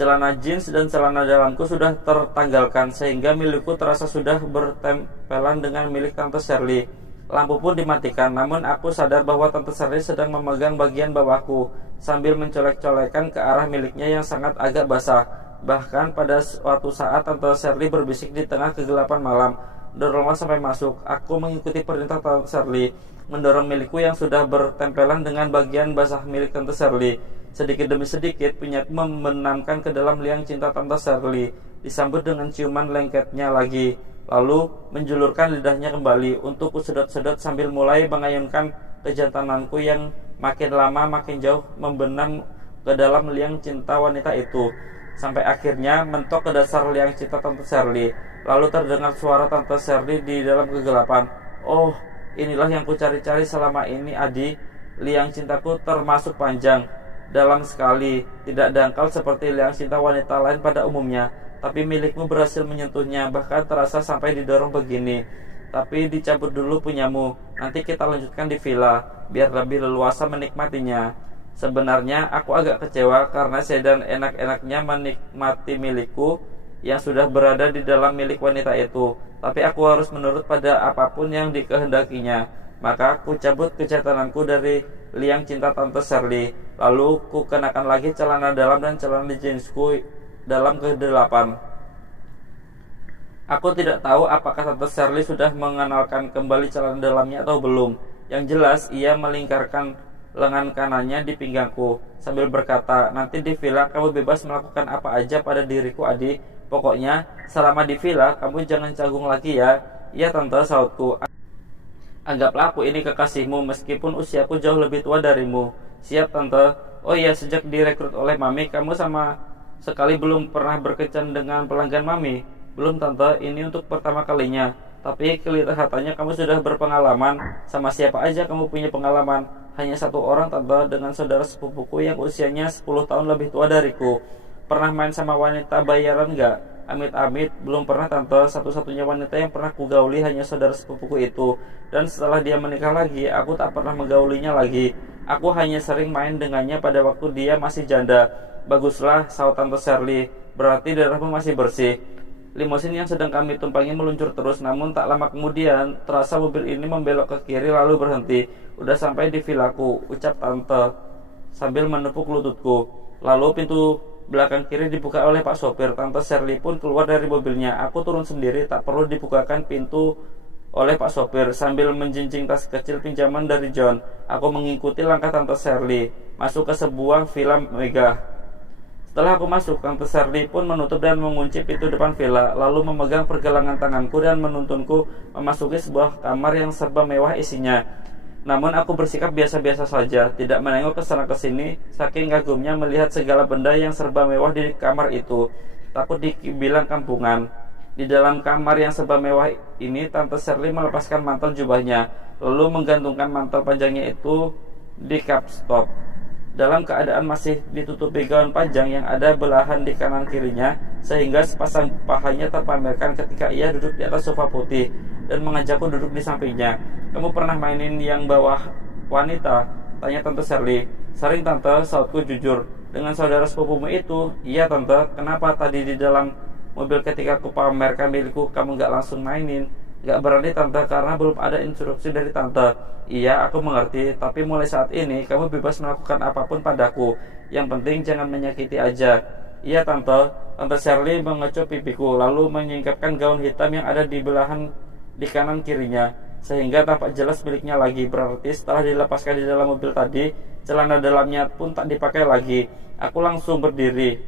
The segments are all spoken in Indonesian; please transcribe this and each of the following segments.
Celana jeans dan celana dalamku sudah tertanggalkan, sehingga milikku terasa sudah bertempelan dengan milik Tante Shirley. Lampu pun dimatikan, namun aku sadar bahwa Tante Shirley sedang memegang bagian bawahku, sambil mencolek-colekan ke arah miliknya yang sangat agak basah. Bahkan pada suatu saat Tante Shirley berbisik di tengah kegelapan malam, "Doronglah sampai masuk." Aku mengikuti perintah Tante Shirley, mendorong milikku yang sudah bertempelan dengan bagian basah milik Tante Shirley. Sedikit demi sedikit, punyaku membenamkan ke dalam liang cinta Tante Shirley, disambut dengan ciuman lengketnya lagi, lalu menjulurkan lidahnya kembali untuk kusedot-sedot sambil mulai mengayunkan kejantananku yang makin lama makin jauh membenam ke dalam liang cinta wanita itu, sampai akhirnya mentok ke dasar liang cinta Tante Shirley. Lalu terdengar suara Tante Shirley di dalam kegelapan. "Oh, inilah yang kucari-cari selama ini, Adi. Liang cintaku termasuk panjang, dalam sekali, tidak dangkal seperti liang cinta wanita lain pada umumnya, tapi milikmu berhasil menyentuhnya, bahkan terasa sampai didorong begini. Tapi dicabut dulu punyamu, nanti kita lanjutkan di villa, biar lebih leluasa menikmatinya." Sebenarnya aku agak kecewa karena sedan enak-enaknya menikmati milikku yang sudah berada di dalam milik wanita itu, tapi aku harus menurut pada apapun yang dikehendakinya. Maka aku cabut kejantananku dari liang cinta Tante Shirley, lalu ku kenakan lagi celana dalam dan celana jeansku dalam kegelapan. Aku tidak tahu apakah Tante Shirley sudah mengenalkan kembali celana dalamnya atau belum. Yang jelas ia melingkarkan lengan kanannya di pinggangku sambil berkata, "Nanti di villa kamu bebas melakukan apa aja pada diriku, Adi. Pokoknya selama di villa kamu jangan canggung lagi ya." "Iya Tante," sautku. "Anggaplah aku ini kekasihmu meskipun usiaku jauh lebih tua darimu." "Siap Tante." "Oh iya, sejak direkrut oleh Mami kamu sama sekali belum pernah berkencan dengan pelanggan Mami?" "Belum Tante, ini untuk pertama kalinya. Tapi kelihatannya kamu sudah berpengalaman." "Sama siapa aja kamu punya pengalaman?" "Hanya satu orang Tante, dengan saudara sepupuku yang usianya 10 tahun lebih tua dariku." "Pernah main sama wanita bayaran gak?" "Amit-amit, belum pernah Tante. Satu-satunya wanita yang pernah kugauli hanya saudara sepupuku itu. Dan setelah dia menikah lagi, aku tak pernah menggaulinya lagi. Aku hanya sering main dengannya pada waktu dia masih janda." "Baguslah," saut Tante Shirley. "Berarti darahmu masih bersih." Limosin yang sedang kami tumpangi meluncur terus, namun tak lama kemudian terasa mobil ini membelok ke kiri lalu berhenti. "Udah sampai di villaku," ucap Tante sambil menepuk lututku. Lalu pintu belakang kiri dibuka oleh Pak sopir. Tante Shirley pun keluar dari mobilnya. Aku turun sendiri, tak perlu dibukakan pintu oleh Pak sopir. Sambil menjinjing tas kecil pinjaman dari John, aku mengikuti langkah Tante Shirley masuk ke sebuah villa megah. Setelah aku masuk, Tante Shirley pun menutup dan mengunci pintu depan villa, lalu memegang pergelangan tanganku dan menuntunku memasuki sebuah kamar yang serba mewah isinya. Namun aku bersikap biasa-biasa saja, tidak menengok ke sana ke sini, saking kagumnya melihat segala benda yang serba mewah di kamar itu. Takut dibilang kampungan. Di dalam kamar yang serba mewah ini, Tante Shirley melepaskan mantel jubahnya, lalu menggantungkan mantel panjangnya itu di kapstop. Dalam keadaan masih ditutupi gaun panjang yang ada belahan di kanan kirinya, sehingga sepasang pahanya terpamerkan ketika ia duduk di atas sofa putih dan mengajakku duduk di sampingnya. "Kamu pernah mainin yang bawah wanita?" tanya Tante Shirley. "Sering Tante," sautku jujur. "Dengan saudara sepupumu itu?" "Iya Tante." "Kenapa tadi di dalam mobil ketika aku pamerkan milikku kamu gak langsung mainin?" "Gak berani Tante, karena belum ada instruksi dari Tante." "Iya, aku mengerti, tapi mulai saat ini kamu bebas melakukan apapun padaku. Yang penting jangan menyakiti aja." "Iya Tante." Tante Shirley mengecup pipiku, lalu menyingkapkan gaun hitam yang ada di belahan di kanan kirinya, sehingga tampak jelas miliknya lagi. Berarti setelah dilepaskan di dalam mobil tadi, celana dalamnya pun tak dipakai lagi. Aku langsung berdiri,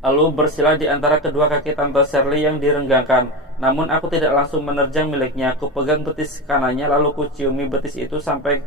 lalu bersila di antara kedua kaki Tante Shirley yang direnggangkan. Namun aku tidak langsung menerjang miliknya. Ku pegang betis kanannya, lalu ku ciumi betis itu sampai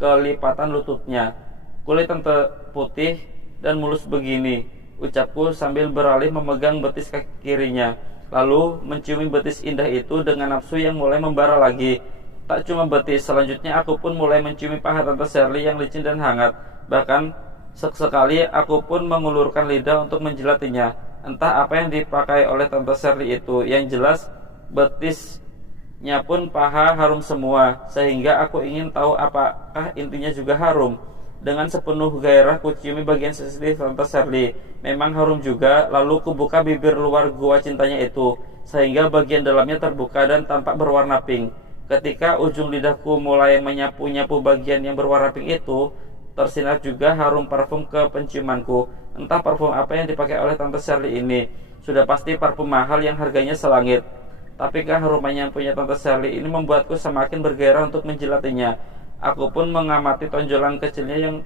ke lipatan lututnya. "Kulit Tante putih dan mulus begini," ucapku sambil beralih memegang betis kaki kirinya, lalu menciumi betis indah itu dengan nafsu yang mulai membara lagi. Tak cuma betis, selanjutnya aku pun mulai menciumi paha Tante Shirley yang licin dan hangat. Bahkan sekali aku pun mengulurkan lidah untuk menjilatinya. Entah apa yang dipakai oleh Tante Shirley itu, yang jelas betisnya pun paha harum semua, sehingga aku ingin tahu apakah intinya juga harum. Dengan sepenuh gairah kuciumi bagian sensitif Tante Sherly. Memang harum juga. Lalu kubuka bibir luar gua cintanya itu, sehingga bagian dalamnya terbuka dan tampak berwarna pink. Ketika ujung lidahku mulai menyapu-nyapu bagian yang berwarna pink itu, tersinar juga harum parfum ke penciumanku. Entah parfum apa yang dipakai oleh Tante Sherly ini. Sudah pasti parfum mahal yang harganya selangit. Tapi keharumannya yang punya Tante Sherly ini membuatku semakin bergairah untuk menjilatinya. Aku pun mengamati tonjolan kecilnya yang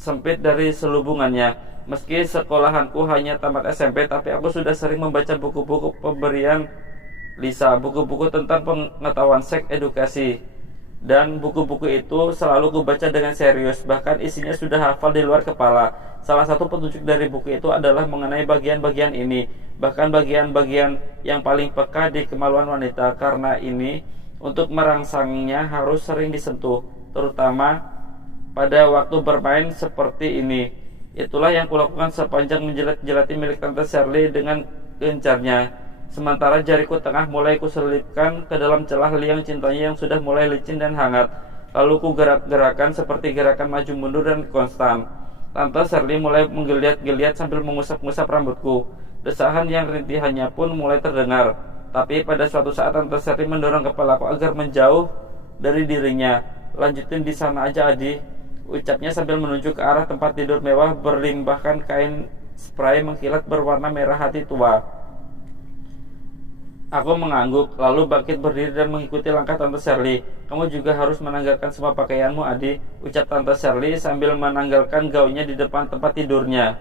sempit dari selubungannya. Meski sekolahanku hanya tamat SMP, tapi aku sudah sering membaca buku-buku pemberian Lisa, buku-buku tentang pengetahuan seks edukasi. Dan buku-buku itu selalu kubaca dengan serius, bahkan isinya sudah hafal di luar kepala. Salah satu petunjuk dari buku itu adalah mengenai bagian-bagian ini, bahkan bagian-bagian yang paling peka di kemaluan wanita. Karena ini, untuk merangsangnya harus sering disentuh, terutama pada waktu bermain seperti ini. Itulah yang kulakukan sepanjang menjilat-jilati milik Tante Sherly dengan gencarnya. Sementara jariku tengah mulai kuselipkan ke dalam celah liang cintanya yang sudah mulai licin dan hangat. Lalu ku gerak-gerakan seperti gerakan maju mundur dan konstan. Tante Sherly mulai menggeliat-geliat sambil mengusap-ngusap rambutku. Desahan yang rintihannya pun mulai terdengar. Tapi pada suatu saat Tante Sherly mendorong kepalaku agar menjauh dari dirinya. "Lanjutin di sana aja, Adi," ucapnya sambil menunjuk ke arah tempat tidur mewah berlimbahkan kain spray mengkilat berwarna merah hati tua. Aku mengangguk, lalu bangkit berdiri dan mengikuti langkah Tante Sherly. "Kamu juga harus menanggalkan semua pakaianmu, Adi," ucap Tante Sherly sambil menanggalkan gaunnya di depan tempat tidurnya.